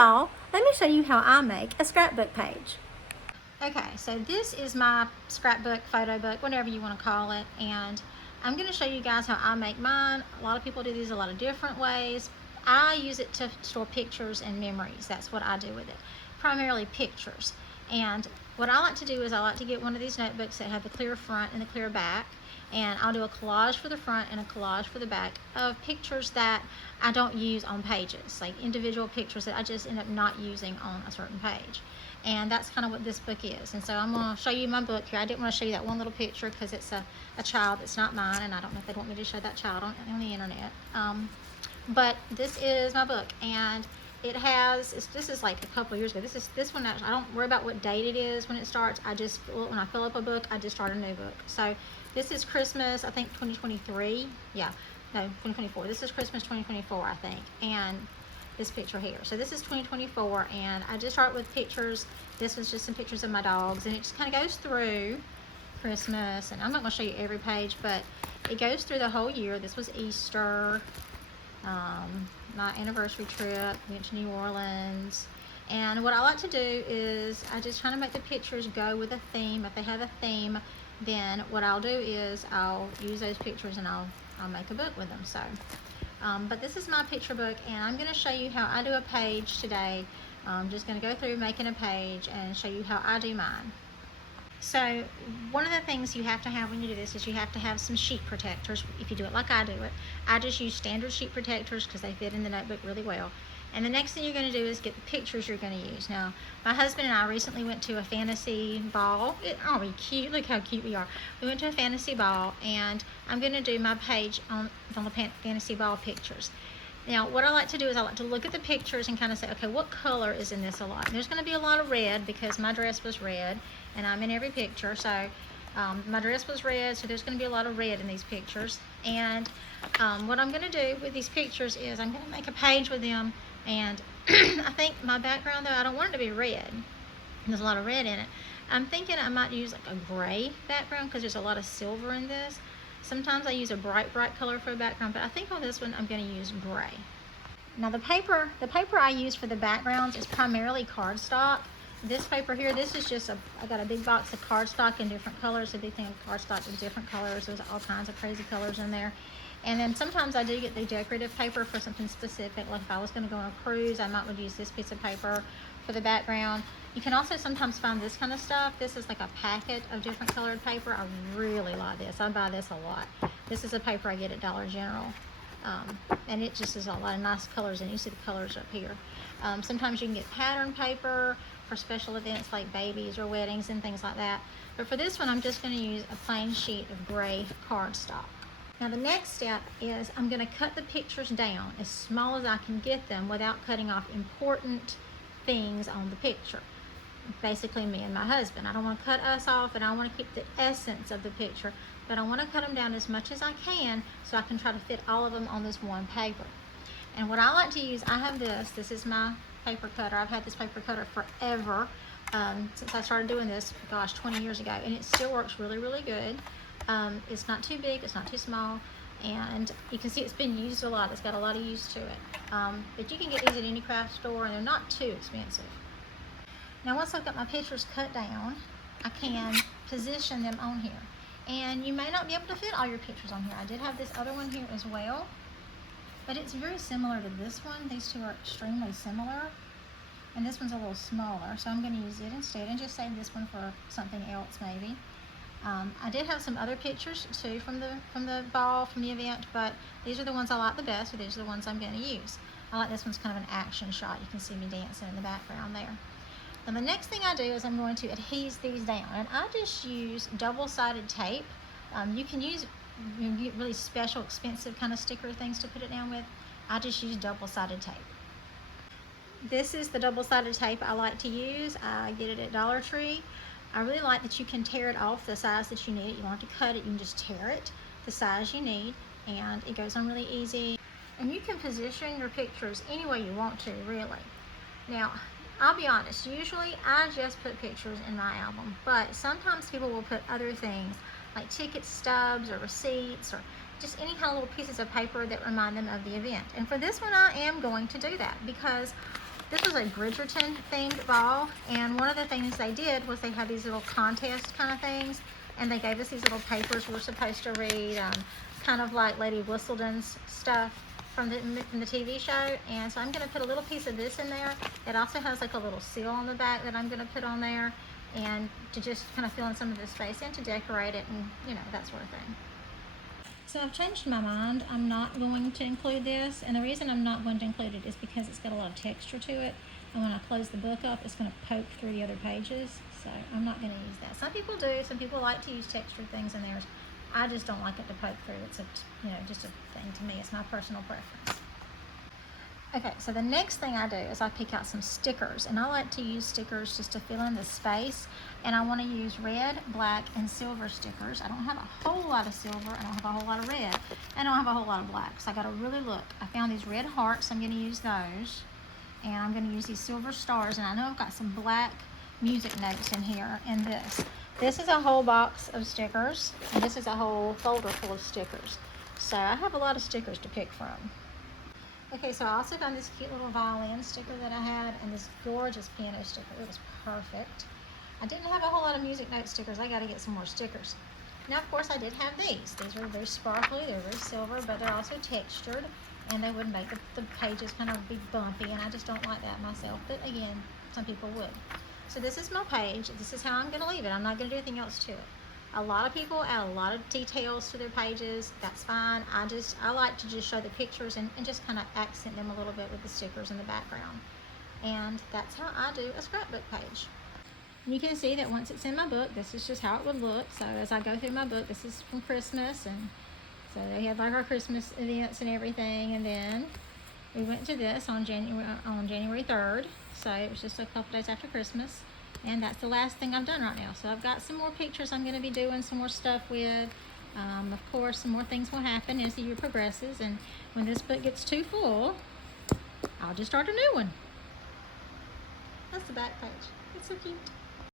y'all, let me show you how I make a scrapbook page. Okay, so this is my scrapbook, photo book, whatever you want to call it, and I'm going to show you guys how I make mine. A lot of people do these a lot of different ways. I use it to store pictures and memories. That's what I do with it, primarily pictures. And what I like to do is I like to get one of these notebooks that have the clear front and the clear back, and I'll do a collage for the front and a collage for the back of pictures that I don't use on pages, like individual pictures that I just end up not using on a certain page. And that's kind of what this book is. And so I'm going to show you my book here. I didn't want to show you that one little picture because it's a child that's not mine, and I don't know if they want me to show that child on the internet. But this is my book, and it has, this is like a couple of years ago. This one, I don't worry about what date it is when it starts. When I fill up a book, I just start a new book. So this is Christmas, I think 2023. Yeah, no, 2024. This is Christmas 2024, I think. And this picture here. So this is 2024, and I just start with pictures. This was just some pictures of my dogs, and it just kind of goes through Christmas, and I'm not going to show you every page, but it goes through the whole year. This was Easter, my anniversary trip, we went to New Orleans. And what I like to do is I just try to make the pictures go with a theme. If they have a theme, then what I'll do is I'll use those pictures and I'll make a book with them. So but this is my picture book, and I'm going to show you how I do a page today. I'm just going to go through making a page and show you how I do mine. So one of the things you have to have when you do this is you have to have some sheet protectors. If you do it like I do it, I just use standard sheet protectors because they fit in the notebook really well. And the next thing you're going to do is get the pictures you're going to use. Now, my husband and I recently went to a fantasy ball. Oh, cute. Look how cute we are. We went to a fantasy ball, and I'm going to do my page on the fantasy ball pictures. Now, what I like to do is I like to look at the pictures and kind of say, okay, what color is in this a lot? And there's going to be a lot of red because my dress was red, and I'm in every picture. So my dress was red, so there's going to be a lot of red in these pictures. And what I'm going to do with these pictures is I'm going to make a page with them. And I think my background, though, I don't want it to be red. There's a lot of red in it. I'm thinking I might use like a gray background because there's a lot of silver in this. Sometimes I use a bright color for a background, but I think on this one I'm going to use gray. Now the paper I use for the backgrounds is primarily cardstock. This paper here, this is just I got a big box of cardstock in different colors. A big thing of cardstock in different colors. There's all kinds of crazy colors in there. And then sometimes I do get the decorative paper for something specific. Like if I was going to go on a cruise, I would use this piece of paper for the background. You can also sometimes find this kind of stuff. This is like a packet of different colored paper. I really like this. I buy this a lot. This is a paper I get at Dollar General. And it just is a lot of nice colors, and you see the colors up here. Sometimes you can get pattern paper for special events like babies or weddings and things like that. But for this one, I'm just going to use a plain sheet of gray cardstock. Now the next step is I'm going to cut the pictures down as small as I can get them without cutting off important things on the picture. Basically me and my husband. I don't want to cut us off, and I want to keep the essence of the picture, but I want to cut them down as much as I can so I can try to fit all of them on this one paper. And what I like to use, I have this is my paper cutter. I've had this paper cutter forever, since I started doing this, gosh, 20 years ago, and it still works really, really good. It's not too big, it's not too small, and you can see it's been used a lot. It's got a lot of use to it. But you can get these at any craft store, and they're not too expensive. Now once I've got my pictures cut down, I can position them on here. And you may not be able to fit all your pictures on here. I did have this other one here as well, but it's very similar to this one. These two are extremely similar, and this one's a little smaller, so I'm going to use it instead and just save this one for something else maybe. I did have some other pictures too from the ball, from the event, but these are the ones I like the best, so these are the ones I'm going to use. I like this one's kind of an action shot. You can see me dancing in the background there. Now the next thing I do is I'm going to adhese these down, and I just use double-sided tape. You can use get really special, expensive kind of sticker things to put it down with. I just use double-sided tape. This is the double-sided tape I like to use. I get it at Dollar Tree. I really like that you can tear it off the size that you need it. You don't have to cut it, you can just tear it the size you need, and it goes on really easy. And you can position your pictures any way you want to, really. Now, I'll be honest, usually I just put pictures in my album, but sometimes people will put other things like ticket stubs or receipts or just any kind of little pieces of paper that remind them of the event. And for this one, I am going to do that because This was a Bridgerton themed ball, and one of the things they did was they had these little contest kind of things, and they gave us these little papers we were supposed to read, kind of like Lady Whistledown's stuff from the TV show. And so I'm going to put a little piece of this in there. It also has like a little seal on the back that I'm going to put on there, and to just kind of fill in some of the space and to decorate it, and you know, that sort of thing. So I've changed my mind. I'm not going to include this, and the reason I'm not going to include it is because it's got a lot of texture to it, and when I close the book up, it's going to poke through the other pages, so I'm not going to use that. Some people do. Some people like to use textured things in theirs. I just don't like it to poke through. It's just a thing to me. It's my personal preference. Okay, so the next thing I do is I pick out some stickers, and I like to use stickers just to fill in the space, and I want to use red, black, and silver stickers. I don't have a whole lot of silver, I don't have a whole lot of red, and I don't have a whole lot of black, so I got to really look. I found these red hearts, I'm going to use those, and I'm going to use these silver stars, and I know I've got some black music notes in here, and this. This is a whole box of stickers, and this is a whole folder full of stickers. So I have a lot of stickers to pick from. Okay, so I also found this cute little violin sticker that I had, and this gorgeous piano sticker. It was perfect. I didn't have a whole lot of music note stickers. I got to get some more stickers. Now, of course, I did have these. These are very sparkly. They're very silver, but they're also textured, and they would make the pages kind of be bumpy, and I just don't like that myself. But again, some people would. So this is my page. This is how I'm going to leave it. I'm not going to do anything else to it. A lot of people add a lot of details to their pages. That's fine. I like to just show the pictures and just kind of accent them a little bit with the stickers in the background. And that's how I do a scrapbook page. And you can see that once it's in my book, this is just how it would look. So as I go through my book, this is from Christmas, and so they have like our Christmas events and everything. And then we went to this on January 3rd. So it was just a couple days after Christmas. And that's the last thing I've done right now. So I've got some more pictures I'm going to be doing some more stuff with. Of course, some more things will happen as the year progresses. And when this book gets too full, I'll just start a new one. That's the back page. It's so cute.